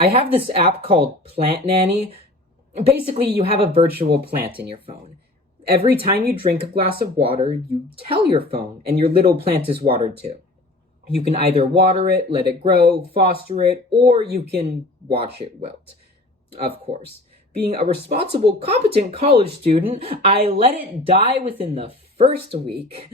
I have this app called Plant Nanny. Basically, you have a virtual plant in your phone. Every time you drink a glass of water, you tell your phone, and your little plant is watered too. You can either water it, let it grow, foster it, or you can watch it wilt. Of course. Being a responsible, competent college student, I let it die within the first week.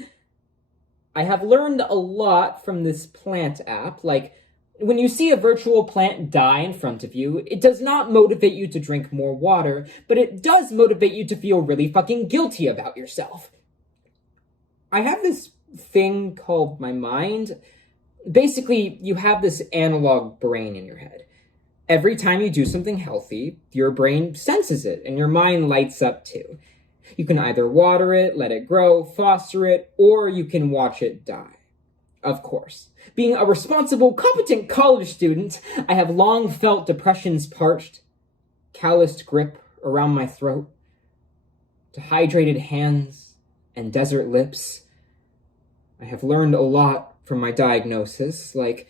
I have learned a lot from this plant app, like when you see a virtual plant die in front of you, it does not motivate you to drink more water, but it does motivate you to feel really fucking guilty about yourself. I have this thing called my mind. Basically, you have this analog brain in your head. Every time you do something healthy, your brain senses it and your mind lights up too. You can either water it, let it grow, foster it, or you can watch it die. Of course. Being a responsible, competent college student, I have long felt depression's parched, calloused grip around my throat, dehydrated hands, and desert lips. I have learned a lot from my diagnosis, like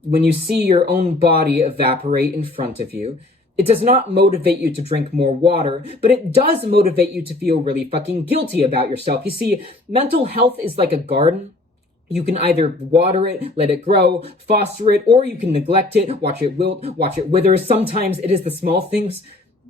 when you see your own body evaporate in front of you, it does not motivate you to drink more water, but it does motivate you to feel really fucking guilty about yourself. You see, mental health is like a garden. You can either water it, let it grow, foster it, or you can neglect it, watch it wilt, watch it wither. Sometimes it is the small things,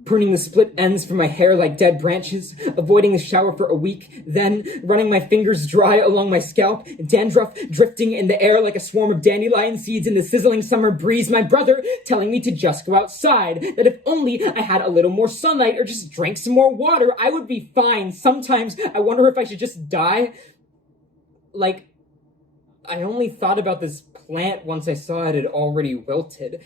pruning the split ends from my hair like dead branches, avoiding the shower for a week, then running my fingers dry along my scalp, dandruff drifting in the air like a swarm of dandelion seeds in the sizzling summer breeze, my brother telling me to just go outside, that if only I had a little more sunlight or just drank some more water, I would be fine. Sometimes I wonder if I should just die. Like, I only thought about this plant once I saw it had already wilted.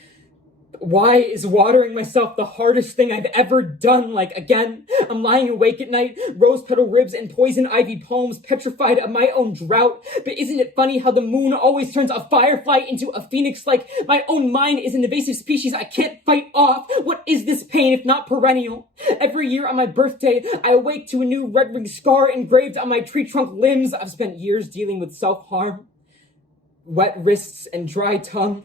Why is watering myself the hardest thing I've ever done? Like, again, I'm lying awake at night, rose petal ribs and poison ivy palms, petrified of my own drought. But isn't it funny how the moon always turns a firefly into a phoenix? Like, my own mind is an invasive species I can't fight off. What is this pain if not perennial? Every year on my birthday, I awake to a new red ring scar engraved on my tree trunk limbs. I've spent years dealing with self-harm, wet wrists and dry tongue.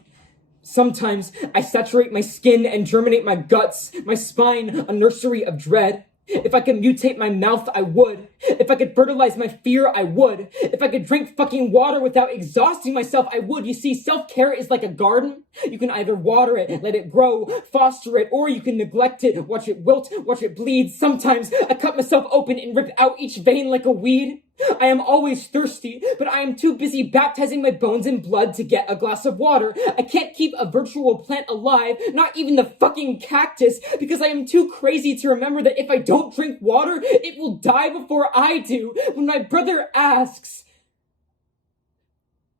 Sometimes I saturate my skin and germinate my guts, my spine, a nursery of dread. If I could mutate my mouth, I would. If I could fertilize my fear, I would. If I could drink fucking water without exhausting myself, I would. You see, self-care is like a garden. You can either water it, let it grow, foster it, or you can neglect it, watch it wilt, watch it bleed. Sometimes I cut myself open and rip out each vein like a weed. I am always thirsty, but I am too busy baptizing my bones in blood to get a glass of water. I can't keep a virtual plant alive, not even the fucking cactus, because I am too crazy to remember that if I don't drink water, it will die before I do. When my brother asks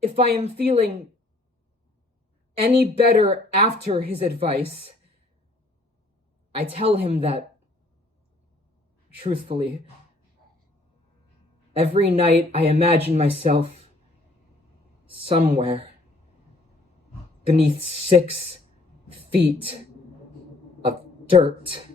if I am feeling any better after his advice, I tell him that, truthfully, every night I imagine myself somewhere beneath 6 feet of dirt.